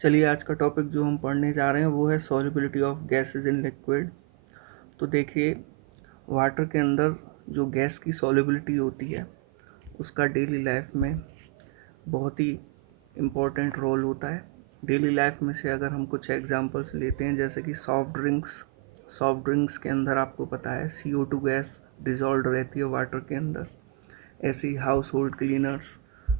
चलिए आज का टॉपिक जो हम पढ़ने जा रहे हैं वो है solubility of gases in liquid. तो देखिए, वाटर के अंदर जो गैस की सॉल्युबिलिटी होती है उसका डेली लाइफ में बहुत ही इम्पोर्टेंट रोल होता है। डेली लाइफ में से अगर हम कुछ एग्जांपल्स लेते हैं, जैसे कि सॉफ्ट ड्रिंक्स के अंदर आपको पता है CO2 गैस डिजॉल्व रहती है वाटर के अंदर। ऐसे ही हाउस होल्ड क्लीनर्स,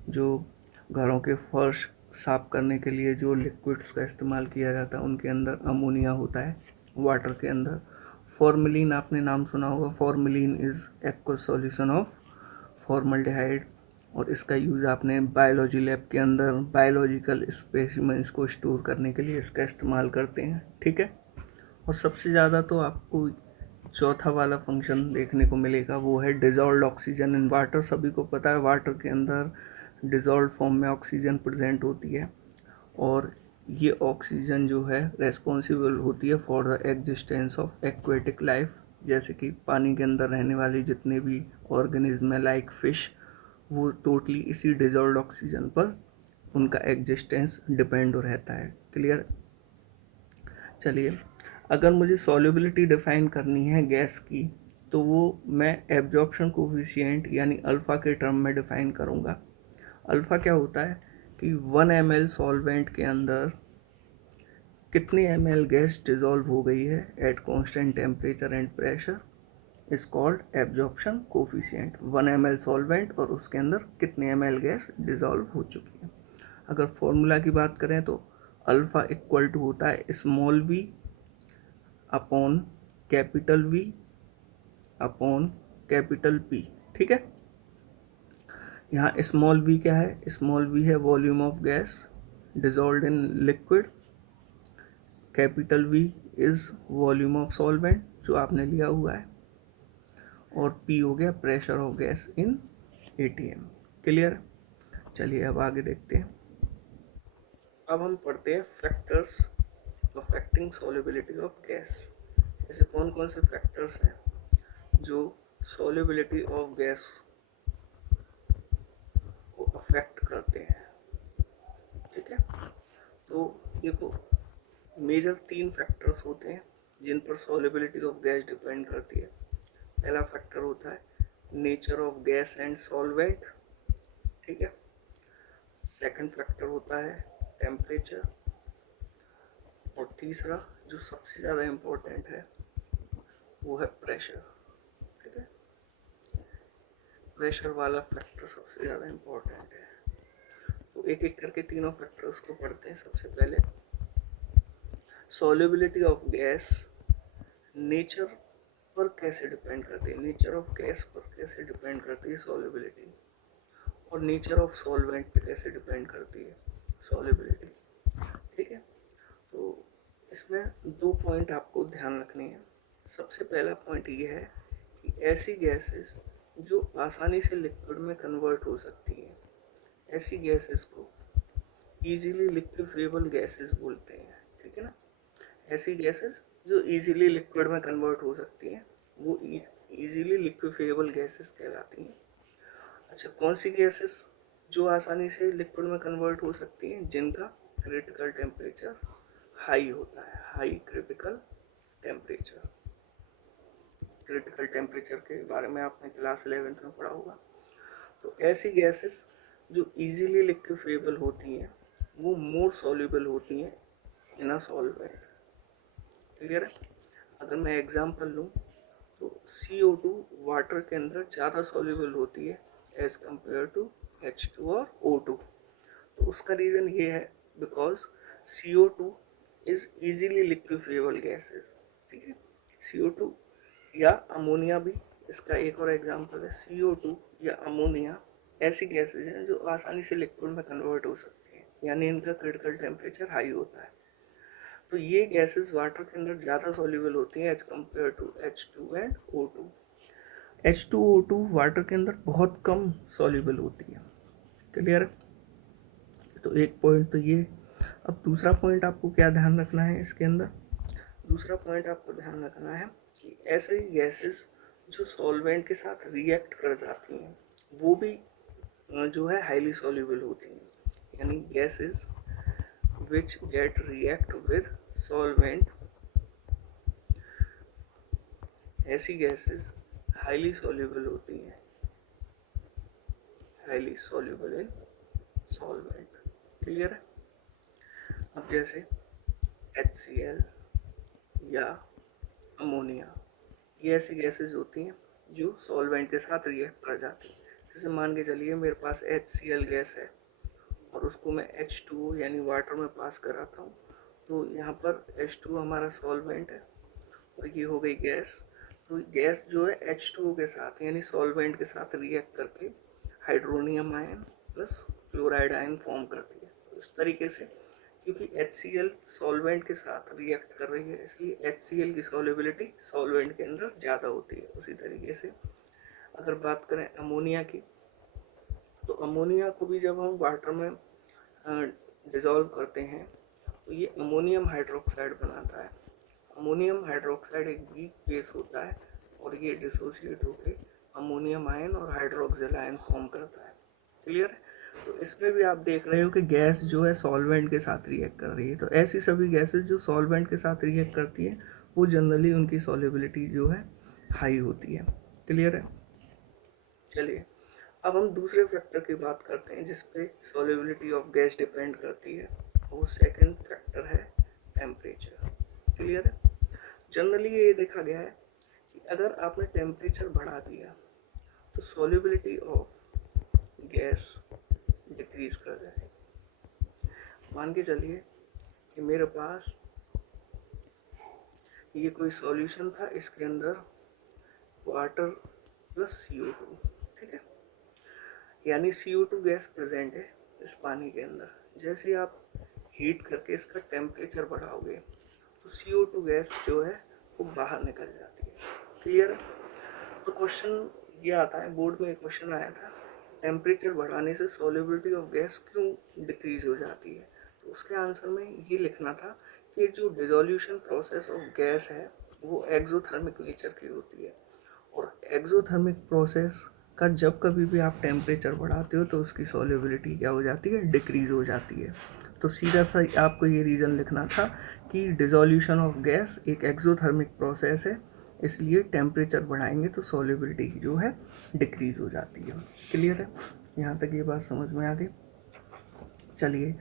जो घरों के फर्श साफ करने के लिए जो लिक्विड्स का इस्तेमाल किया जाता है उनके अंदर अमोनिया होता है वाटर के अंदर। फॉर्मेलिन आपने नाम सुना होगा। Formalin is aqueous solution of formaldehyde, और इसका यूज़ आपने बायोलॉजी लैब के अंदर बायोलॉजिकल स्पेसिमेंस को स्टोर करने के लिए इसका इस्तेमाल करते हैं। ठीक है। और सबसे ज़्यादा तो आपको चौथा वाला फंक्शन देखने को मिलेगा, वो है डिजॉल्व्ड ऑक्सीजन इन वाटर। सभी को पता है वाटर के अंदर डिजॉल्व फॉर्म में ऑक्सीजन प्रेजेंट होती है, और ये ऑक्सीजन जो है रेस्पॉन्सिबल होती है for the existence of aquatic life. जैसे कि पानी के अंदर रहने वाली जितने भी ऑर्गेनिज्म है लाइक फिश, वो टोटली इसी डिजॉल्व्ड ऑक्सीजन पर उनका एग्जिस्टेंस डिपेंड रहता है। क्लियर। चलिए, अगर मुझे सॉल्युबिलिटी डिफाइन करनी है गैस की, तो वो मैं एब्जॉर्प्शन कोफिशिएंट यानी अल्फ़ा के टर्म में डिफाइन करूँगा। अल्फ़ा क्या होता है कि 1 ml सॉल्वेंट के अंदर कितनी ml गैस डिजॉल्व हो गई है at constant temperature and pressure is called absorption coefficient. 1 ml solvent और उसके अंदर कितने ml गैस डिजॉल्व हो चुकी है। अगर फॉर्मूला की बात करें तो अल्फ़ा इक्वल टू होता है small v upon capital V upon capital P। ठीक है। यहाँ स्मॉल v क्या है? स्मॉल v है volume of gas dissolve in liquid. Capital V is volume of solvent जो आपने लिया हुआ है, और P हो गया pressure of gas in ATM। Clear. चलिए अब आगे देखते हैं। अब हम पढ़ते हैं factors affecting solubility of gas. ऐसे कौन कौन से फैक्टर्स हैं जो सॉल्युबिलिटी ऑफ गैस को अफेक्ट करते हैं। ठीक है। तो देखो, मेजर 3 फैक्टर्स होते हैं जिन पर सॉल्युबिलिटी ऑफ गैस डिपेंड करती है। पहला फैक्टर होता है nature of gas and solvent. ठीक है। सेकंड फैक्टर होता है टेम्परेचर, और तीसरा जो सबसे ज़्यादा इम्पोर्टेंट है वो है प्रेशर। ठीक है। प्रेशर वाला फैक्टर सबसे ज़्यादा इम्पोर्टेंट है। तो एक एक करके तीनों फैक्टर्स को पढ़ते हैं। सबसे पहले सॉल्युबिलिटी ऑफ गैस नेचर पर कैसे डिपेंड करती है, नेचर ऑफ गैस पर कैसे डिपेंड करती है सॉल्युबिलिटी, और नेचर ऑफ सॉल्वेंट पे कैसे डिपेंड करती है सॉल्युबिलिटी। ठीक है। तो इसमें 2 पॉइंट आपको ध्यान रखने हैं। सबसे पहला पॉइंट ये है कि ऐसी गैसेस जो आसानी से लिक्विड में कन्वर्ट हो सकती हैं, ऐसी गैसेस को इजीली लिक्विफिएबल गैसेस बोलते हैं। ठीक है ना। ऐसी गैसेस जो इजीली लिक्विड में कन्वर्ट हो सकती हैं वो इजीली लिक्विफिएबल गैसेस कहलाती हैं। अच्छा, कौन सी गैसेस जो आसानी से लिक्विड में कन्वर्ट हो सकती हैं? जिनका क्रिटिकल टेम्परेचर हाई होता है, high critical temperature. Critical temperature के बारे में आपने क्लास 11th में पढ़ा होगा। तो ऐसी गैसेस जो इजीली लिक्विफिएबल होती हैं वो मोर सॉल्युबल होती हैं इन अ सॉल्वेंट। क्लियर है। अगर मैं एग्जांपल लूँ तो CO2 वाटर के अंदर ज़्यादा सॉल्युबल होती है एज कंपेयर टू H2 और O2। तो उसका रीज़न ये है because CO2 is easily liquefiable gases. ठीक है। CO2 या अमोनिया भी इसका एक और एग्जांपल है। CO2 या अमोनिया ऐसी गैसेज हैं जो आसानी से लिक्विड में कन्वर्ट हो सकती हैं, यानी इनका क्रिटिकल टेम्परेचर हाई होता है। तो ये गैसेस वाटर के अंदर ज़्यादा सॉल्युबल होती हैं as compare to H2 and O2। H2O2 water के अंदर बहुत कम सॉल्युबल होती है। क्लियर है। तो एक पॉइंट तो ये। अब दूसरा पॉइंट आपको क्या ध्यान रखना है इसके अंदर? दूसरा पॉइंट आपको ध्यान रखना है कि ऐसे गैसेस जो सॉल्वेंट के साथ रिएक्ट कर जाती हैं वो भी जो है हाईली सॉल्युबल होती हैं। यानी gases which get react with solvent. ऐसी गैसेस हाईली सॉल्युबल होती हैं, highly soluble in solvent. Clear है? अब जैसे HCl या अमोनिया, ये ऐसी गैसेस होती हैं जो सॉल्वेंट के साथ रिएक्ट कर जाती हैं। जैसे मान के चलिए मेरे पास HCl गैस है और उसको मैं H2O यानी वाटर में पास कराता हूँ, तो यहाँ पर H2O हमारा सॉल्वेंट है और ये हो गई गैस। तो गैस जो है H2O के साथ यानी सॉल्वेंट के साथ रिएक्ट करके hydronium ion plus chloride ion form करती है। तो इस तरीके से क्योंकि HCl सॉल्वेंट के साथ रिएक्ट कर रही है, इसलिए HCl की सॉल्युबिलिटी सॉल्वेंट के अंदर ज़्यादा होती है। उसी तरीके से अगर बात करें अमोनिया की, तो अमोनिया को भी जब हम वाटर में डिज़ोल्व करते हैं तो ये अमोनियम हाइड्रोक्साइड बनाता है। अमोनियम हाइड्रोक्साइड एक वीक बेस होता है और ये डिसोसिएट होकर अमोनियम आयन और हाइड्रोक्सिल आयन फॉर्म करता है। क्लियर है? तो इसमें भी आप देख रहे हो कि गैस जो है सॉल्वेंट के साथ रिएक्ट कर रही है। तो ऐसी सभी गैसेस जो सॉल्वेंट के साथ रिएक्ट करती है वो जनरली उनकी सॉल्युबिलिटी जो है हाई होती है। क्लियर है? चलिए अब हम दूसरे फैक्टर की बात करते हैं जिस पे सॉल्युबिलिटी ऑफ गैस डिपेंड करती है। वो सेकंड फैक्टर है टेम्परेचर। क्लियर है? जनरली ये देखा गया है कि अगर आपने टेम्परेचर बढ़ा दिया तो सॉल्युबिलिटी ऑफ गैस डिक्रीज कर जाएगी। मान के चलिए कि मेरे पास ये कोई सॉल्यूशन था, इसके अंदर वाटर प्लस CO2, ठीक है, यानी CO2 गैस प्रेजेंट है इस पानी के अंदर। जैसे आप हीट करके इसका टेम्परेचर बढ़ाओगे तो CO2 गैस जो है वो बाहर निकल जाती है। क्लियर है? तो क्वेश्चन ये आता है, बोर्ड में एक क्वेश्चन आया था, टेम्परेचर बढ़ाने से सॉल्युबिलिटी ऑफ गैस क्यों डिक्रीज हो जाती है? तो उसके आंसर में ये लिखना था कि जो डिसोल्यूशन प्रोसेस ऑफ गैस है वो एक्सोथर्मिक नेचर की होती है और एक्सोथर्मिक प्रोसेस का जब कभी भी आप टेम्परेचर बढ़ाते हो तो उसकी सॉल्युबिलिटी क्या हो जाती है? डिक्रीज हो जाती है। तो सीधा सा आपको ये रीज़न लिखना था कि डिसोल्यूशन ऑफ गैस एक एक्सोथर्मिक प्रोसेस है, इसलिए टेम्परेचर बढ़ाएंगे तो सॉल्युबिलिटी जो है डिक्रीज हो जाती है। क्लियर है? यहाँ तक ये बात समझ में आ गई? चलिए,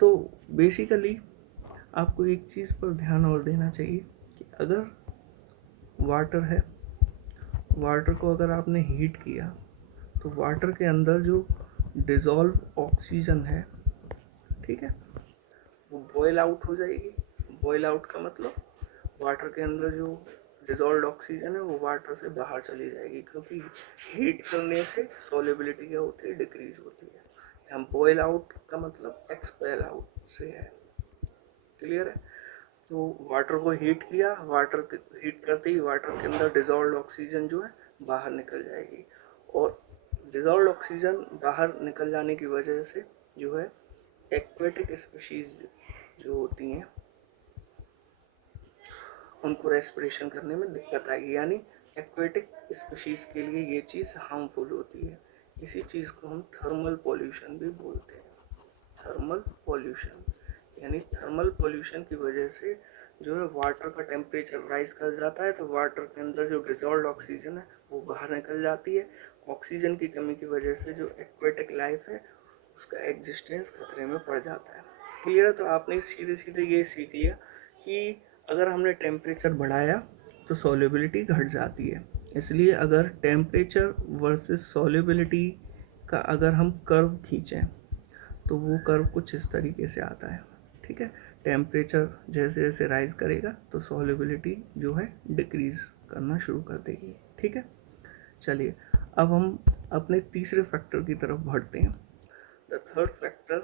तो बेसिकली आपको एक चीज़ पर ध्यान और देना चाहिए कि अगर वाटर है, वाटर को अगर आपने हीट किया तो वाटर के अंदर जो डिज़ोल्व ऑक्सीजन है, ठीक है, वो बॉयल आउट हो जाएगी। बॉयल आउट का मतलब वाटर के अंदर जो डिज़ोल्व ऑक्सीजन है वो वाटर से बाहर चली जाएगी, क्योंकि हीट करने से सॉल्युबिलिटी क्या होती है? डिक्रीज होती है। यहाँ बॉयल आउट का मतलब एक्सपेल आउट से है। क्लियर है? तो वाटर को हीट किया, वाटर हीट करते ही वाटर के अंदर डिज़ोल्व ऑक्सीजन जो है बाहर निकल जाएगी और डिज़ोल्व ऑक्सीजन बाहर निकल जाने की वजह से जो है एक्वेटिक स्पीशीज जो होती हैं उनको रेस्पिरेशन करने में दिक्कत आएगी, यानी एक्वेटिक स्पीशीज के लिए ये चीज़ हार्मफुल होती है। इसी चीज़ को हम थर्मल पॉल्यूशन भी बोलते हैं। थर्मल पॉल्यूशन यानी थर्मल पॉल्यूशन की वजह से जो है वाटर का टेम्परेचर राइज कर जाता है, तो वाटर के अंदर जो डिजॉल्व ऑक्सीजन है वो बाहर निकल जाती है। ऑक्सीजन की कमी की वजह से जो एक्वेटिक लाइफ है उसका एग्जिस्टेंस खतरे में पड़ जाता है। क्लियर है? तो आपने सीधे सीधे ये सीख लिया कि अगर हमने टेम्परेचर बढ़ाया तो सॉल्युबिलिटी घट जाती है। इसलिए अगर टेम्परेचर वर्सेस सॉल्युबिलिटी का अगर हम कर्व खींचें तो वो कर्व कुछ इस तरीके से आता है। ठीक है? टेम्परेचर जैसे जैसे राइज करेगा तो सॉल्युबिलिटी जो है डिक्रीज करना शुरू कर देगी। ठीक है? चलिए अब हम अपने तीसरे फैक्टर की तरफ बढ़ते हैं। The third factor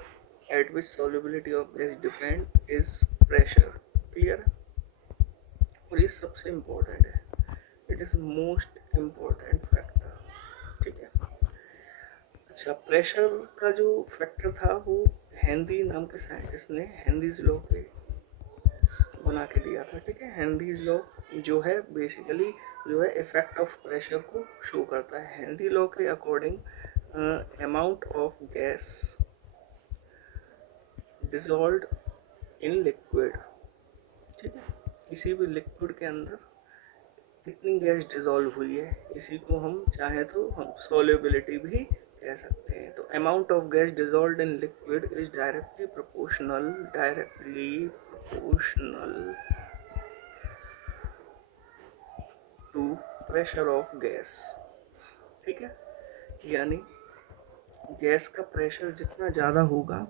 eight which solubility of gas depend is pressure. Clear है? और ये सबसे इम्पोर्टेंट है, it is most important factor. ठीक है? अच्छा, प्रेशर का जो फैक्टर था वो हेनरी नाम के साइंटिस्ट ने हेनरीज लॉ के बना के दिया था। ठीक है? हेनरीज लॉ जो है बेसिकली जो है इफेक्ट ऑफ प्रेशर को शो करता है। हेनरी लॉ के according amount of gas dissolved in liquid, ठीक है, किसी भी लिक्विड के अंदर कितनी गैस डिजॉल्व हुई है, इसी को हम चाहे तो हम सोल्युबिलिटी भी कह सकते हैं। तो amount of gas dissolved in liquid is directly proportional to pressure of gas, ठीक है, यानी गैस का प्रेशर जितना ज़्यादा होगा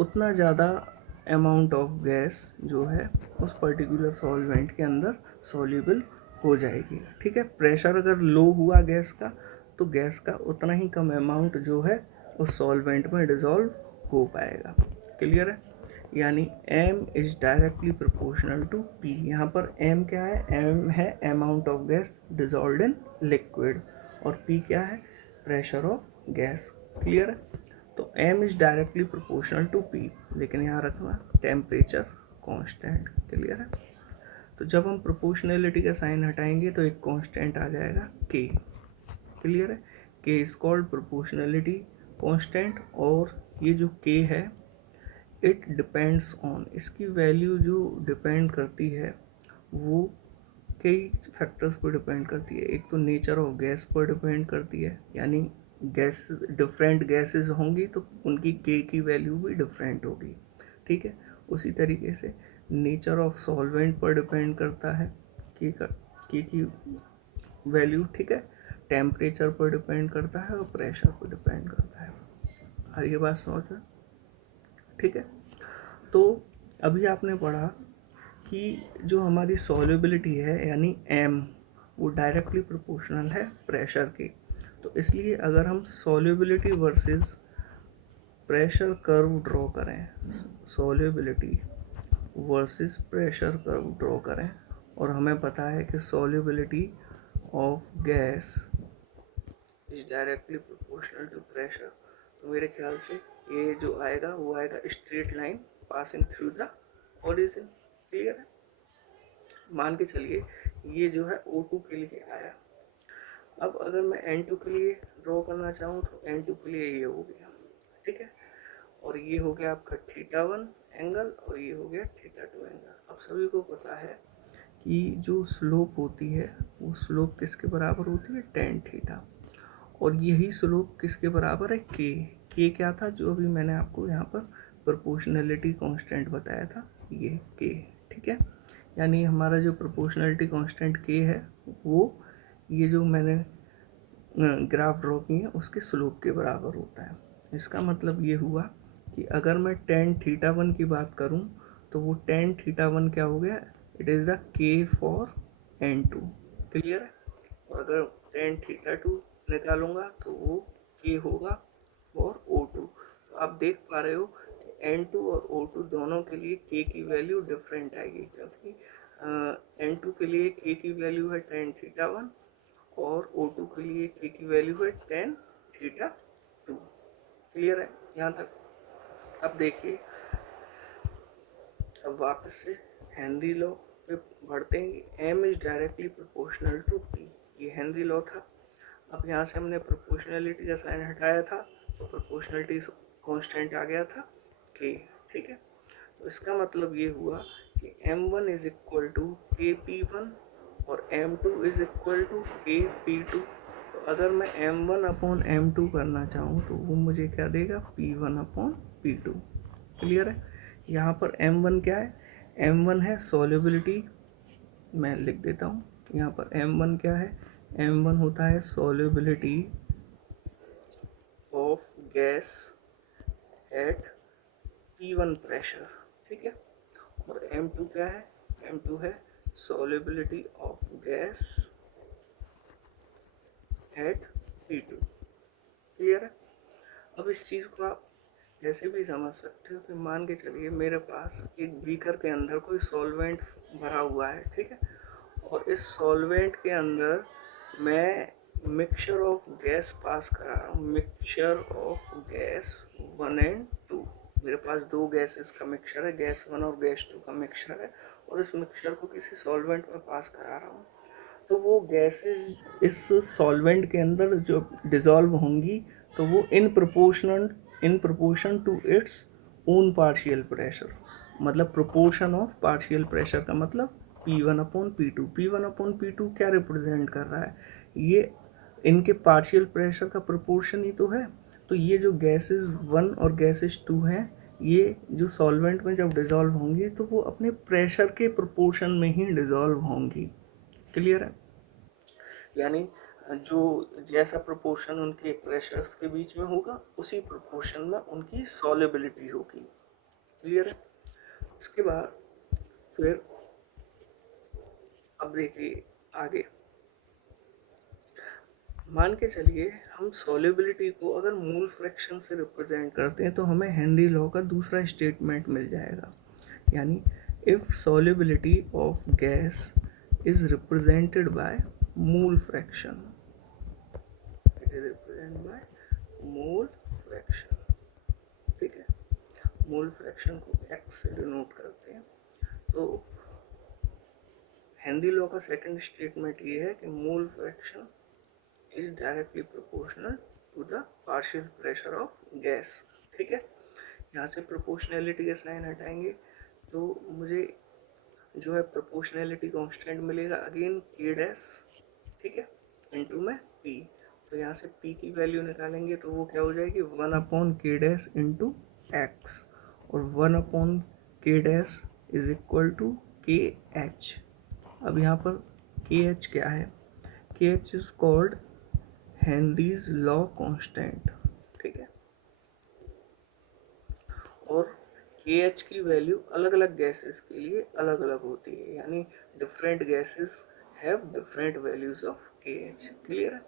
उतना ज़्यादा अमाउंट ऑफ गैस जो है उस पर्टिकुलर सॉल्वेंट के अंदर सॉल्युबल हो जाएगी, ठीक है। प्रेशर अगर लो हुआ गैस का तो गैस का उतना ही कम अमाउंट जो है उस सॉल्वेंट में डिज़ोल्व हो पाएगा। क्लियर है, यानी m is directly proportional to p। यहाँ पर m क्या है, m है amount of gas dissolved in liquid और p क्या है, प्रेशर ऑफ गैस। क्लियर है, तो m is directly proportional to p, लेकिन यहाँ रखना टेम्परेचर कांस्टेंट। क्लियर है, तो जब हम प्रोपोर्शनैलिटी का साइन हटाएंगे तो एक कांस्टेंट आ जाएगा k। क्लियर है, k is called proportionality constant, और ये जो k है इट डिपेंड्स ऑन, इसकी वैल्यू जो डिपेंड करती है वो कई फैक्टर्स पर डिपेंड करती है। एक तो नेचर ऑफ गैस पर डिपेंड करती है, यानी गैस डिफरेंट गैसेस होंगी तो उनकी के की वैल्यू भी डिफरेंट होगी, ठीक है। उसी तरीके से नेचर ऑफ सॉल्वेंट पर डिपेंड करता है के की वैल्यू, ठीक है। टेम्परेचर पर डिपेंड करता है और प्रेशर पर डिपेंड करता है। और ये बात समझ में, ठीक है। तो अभी आपने पढ़ा कि जो हमारी सॉल्युबिलिटी है यानी m वो डायरेक्टली प्रोपोर्शनल है प्रेशर की। तो इसलिए अगर हम solubility versus pressure curve draw करें, solubility versus pressure curve draw करें, और हमें पता है कि solubility of gas is directly proportional to pressure, तो मेरे ख्याल से ये जो आएगा वो आएगा straight line passing through the origin. Clear है, मान के चलिए ये जो है O2 के लिए आया। अब अगर मैं N2 के लिए ड्रॉ करना चाहूँ तो N2 के लिए ये हो गया, ठीक है, और ये हो गया आपका θ1 एंगल और ये हो गया θ2 एंगल। अब सभी को पता है कि जो स्लोप होती है वो स्लोप किसके बराबर होती है, tan थीटा, और यही स्लोप किसके बराबर है, k क्या था जो अभी मैंने आपको यहाँ पर प्रोपोर्शनैलिटी कांस्टेंट बताया था, ये k, ठीक है। यानी हमारा जो प्रोपोर्शनैलिटी कांस्टेंट k है वो ये जो मैंने ग्राफ ड्रॉ की है उसके स्लोप के बराबर होता है। इसका मतलब ये हुआ कि अगर मैं tan θ1 की बात करूं तो वो tan θ1 क्या हो गया, it is the k for N2। Clear है, और अगर tan θ2 निकालूंगा तो वो k होगा फॉर O2। तो आप देख पा रहे हो N2 और O2 दोनों के लिए k की वैल्यू डिफरेंट आएगी, क्योंकि N2 के लिए k की वैल्यू है tan θ1 और O2 के लिए k की वैल्यू है tan θ2। क्लियर है यहाँ तक। अब देखिए, अब वापस से हेनरी लॉ पे बढ़ते हैं। m is directly proportional to p, ये हेनरी लॉ था। अब यहाँ से हमने प्रोपोर्शनैलिटी का साइन हटाया था तो प्रोपोर्शनैलिटी कांस्टेंट आ गया था k, ठीक है। तो इसका मतलब ये हुआ कि m1 is equal to kp1 और m2 is equal to kp2। तो अगर मैं m1 अपॉन m2 करना चाहूँ तो वो मुझे क्या देगा, p1 अपॉन p2। क्लियर है, यहाँ पर m1 क्या है, m1 है सॉल्युबिलिटी, मैं लिख देता हूँ यहाँ पर m1 क्या है, m1 होता है solubility of gas at P1 pressure, ठीक है, और m2 क्या है, m2 है solubility of gas at P2। Clear है, अब इस चीज़ को आप जैसे भी समझ सकते हो कि मान के चलिए मेरे पास एक बीकर के अंदर कोई सॉल्वेंट भरा हुआ है, ठीक है, और इस सॉल्वेंट के अंदर मैं मिक्सचर ऑफ गैस पास करा रहा हूँ, मिक्सचर ऑफ गैस 1 and 2। मेरे पास दो गैसेस का मिक्सचर है, गैस 1 और गैस 2 का मिक्सचर है, और इस मिक्सचर को किसी सॉल्वेंट में पास करा रहा हूँ। तो वो गैसेस इस सॉल्वेंट के अंदर जो डिज़ोल्व होंगी तो वो in proportion to its own partial pressure, मतलब प्रोपोर्शन ऑफ पार्शियल प्रेशर का मतलब P1/P2। P1/P2 क्या रिप्रेजेंट कर रहा है, ये इनके पार्शियल प्रेशर का प्रोपोर्शन ही तो है। तो ये जो गैसेस 1 और गैसेस 2 हैं, ये जो सॉल्वेंट में जब डिज़ोल्व होंगी तो वो अपने प्रेशर के प्रोपोर्शन में ही डिज़ोल्व होंगी। क्लियर है? यानी जो जैसा प्रोपोर्शन उनके प्रेशर्स के बीच में होगा उसी प्रोपोर्शन में उनकी सॉल्युबिलिटी होगी। क्लियर है? इसके बाद फिर अब देखिए आगे, मान के चलिए हम सॉल्युबिलिटी को अगर मूल फ्रैक्शन से रिप्रेजेंट करते हैं तो हमें हेनरी लॉ का दूसरा स्टेटमेंट मिल जाएगा। यानी if solubility of gas is represented by mole fraction, it is represented by mole fraction. ठीक है, मूल फ्रैक्शन को x से डिनोट करते हैं। तो हेनरी लॉ का सेकंड स्टेटमेंट ये है कि मूल fraction is directly proportional to the partial pressure of gas। ठीक है, यहाँ से प्रोपोर्शनैलिटी का साइन हटाएंगे तो मुझे जो है प्रोपोर्शनैलिटी कांस्टेंट मिलेगा अगेन k डैश, ठीक है, इनटू में p। तो यहाँ से p की वैल्यू निकालेंगे तो वो क्या हो जाएगी 1/k डैश इंटू एक्स, और 1/k dash is equal to K H. अब यहाँ पर के एच क्या है, K H is called Henry's law constant. ठीक है, और के एच की वैल्यू अलग अलग गैसेस के लिए अलग अलग होती है, यानी different gases have different values of के एच। क्लियर है?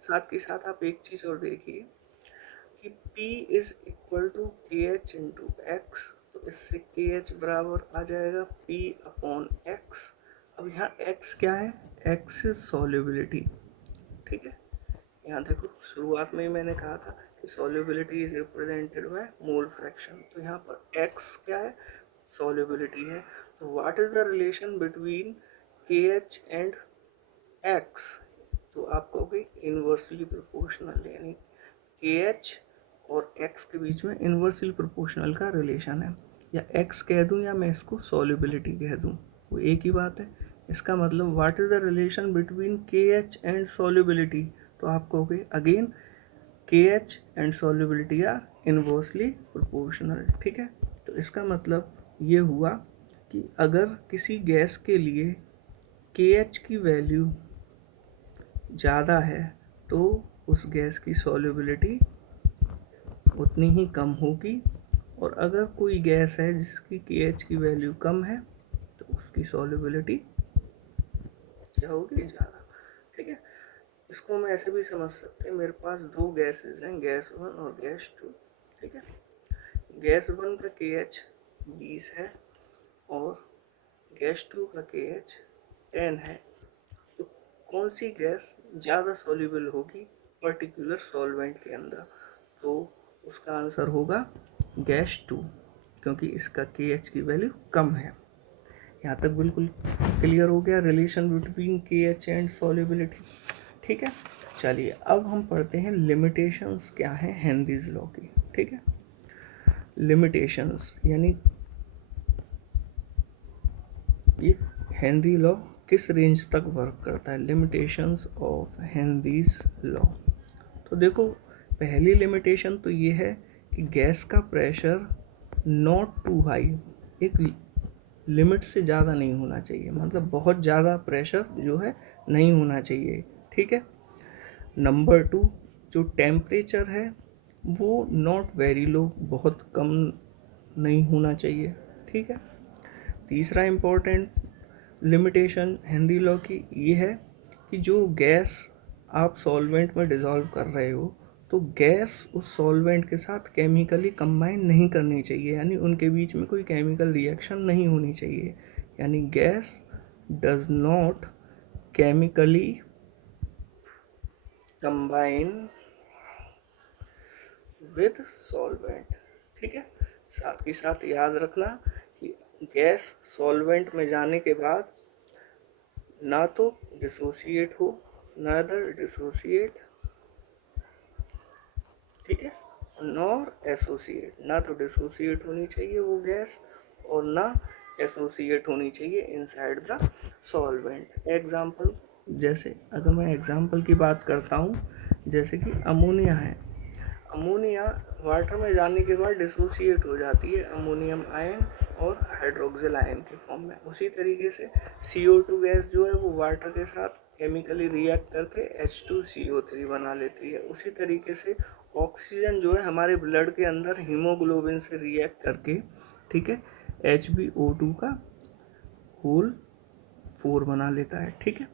साथ के साथ आप एक चीज़ और देखिए कि P is equal to K H into x, तो इससे के एच बराबर आ जाएगा P/x। अब यहाँ x क्या है, x इज सॉल्युबिलिटी। ठीक है, यहाँ देखो शुरुआत में ही मैंने कहा था कि solubility is represented by mole fraction, तो यहाँ पर x क्या है, सॉल्युबिलिटी है। तो what is the relation between K H and x, तो आप कहोगे इनवर्सली प्रोपोर्शनल, यानी के एच और x के बीच में इनवर्सली प्रोपोर्शनल का रिलेशन है। या x कह दूँ या मैं इसको सॉल्युबिलिटी कह दूँ, वो एक ही बात है। इसका मतलब what is the relation between K H and solubility, तो आप कहोगे again K H and solubility are inversely proportional. ठीक है, तो इसका मतलब ये हुआ कि अगर किसी गैस के लिए के एच की वैल्यू ज़्यादा है तो उस गैस की सॉल्युबिलिटी उतनी ही कम होगी, और अगर कोई गैस है जिसकी के एच की वैल्यू कम है तो उसकी सॉल्युबिलिटी क्या होगी, ज़्यादा। ठीक है, इसको हम ऐसे भी समझ सकते हैं, मेरे पास दो गैसेस हैं, गैस 1 और गैस 2। ठीक है, गैस 1 का के एच 20 है और गैस 2 का के एच 10 है। तो कौन सी गैस ज़्यादा सॉल्युबल होगी पर्टिकुलर सॉल्वेंट के अंदर, तो उसका आंसर होगा गैस 2, क्योंकि इसका के एच की वैल्यू कम है। यहाँ तक बिल्कुल क्लियर हो गया relation between K H and solubility. ठीक है, चलिए अब हम पढ़ते हैं लिमिटेशंस क्या है हेनरीज लॉ की। ठीक है, लिमिटेशंस यानी ये हेनरी लॉ किस रेंज तक वर्क करता है, लिमिटेशंस ऑफ हेनरीज लॉ। तो देखो पहली लिमिटेशन तो ये है कि गैस का प्रेशर नॉट टू हाई, एक लिमिट से ज़्यादा नहीं होना चाहिए, मतलब बहुत ज़्यादा प्रेशर जो है नहीं होना चाहिए। ठीक है, नंबर 2 जो टेम्परेचर है वो नॉट वेरी लो, बहुत कम नहीं होना चाहिए। ठीक है, तीसरा इम्पोर्टेंट लिमिटेशन हेनरी लॉ की ये है कि जो गैस आप सॉल्वेंट में डिज़ोल्व कर रहे हो तो गैस उस सॉल्वेंट के साथ केमिकली कंबाइन नहीं करनी चाहिए, यानी उनके बीच में कोई केमिकल रिएक्शन नहीं होनी चाहिए, यानी gas does not chemically combine with solvent. ठीक है, साथ ही साथ याद रखना कि गैस सॉल्वेंट में जाने के बाद ना तो डिसोसिएट हो, नादर डिसोसिएट, ठीक है, नॉर एसोसिएट, ना तो डिसोसिएट होनी चाहिए वो गैस और ना एसोसिएट होनी चाहिए इनसाइड द सॉल्वेंट। एग्जाम्पल, जैसे अगर मैं एग्जाम्पल की बात करता हूँ, जैसे कि अमोनिया है। अमोनिया वाटर में जाने के बाद डिसोसिएट हो जाती है अमोनियम आयन और हाइड्रोक्सिल आयन के फॉर्म में। उसी तरीके से CO2 गैस जो है वो वाटर के साथ केमिकली रिएक्ट करके H2CO3 बना लेती है। उसी तरीके से ऑक्सीजन जो है हमारे ब्लड के अंदर हीमोग्लोबिन से रिएक्ट करके, ठीक है, HbO2 का होल 4 बना लेता है। ठीक है,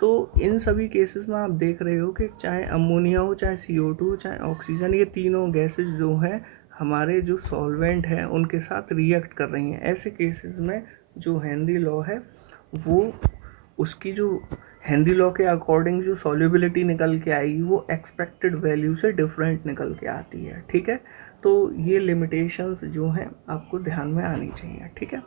तो इन सभी केसेस में आप देख रहे हो कि चाहे अमोनिया हो, चाहे CO2 हो, चाहे ऑक्सीजन, ये तीनों गैसेस जो हैं हमारे जो सॉल्वेंट हैं उनके साथ रिएक्ट कर रही हैं। ऐसे केसेस में जो हेनरी लॉ है वो उसकी जो हेनरी लॉ के अकॉर्डिंग जो सॉल्युबिलिटी निकल के आएगी वो एक्सपेक्टेड वैल्यू से डिफरेंट निकल के आती है। ठीक है, तो ये लिमिटेशंस जो हैं आपको ध्यान में आनी चाहिए। ठीक है।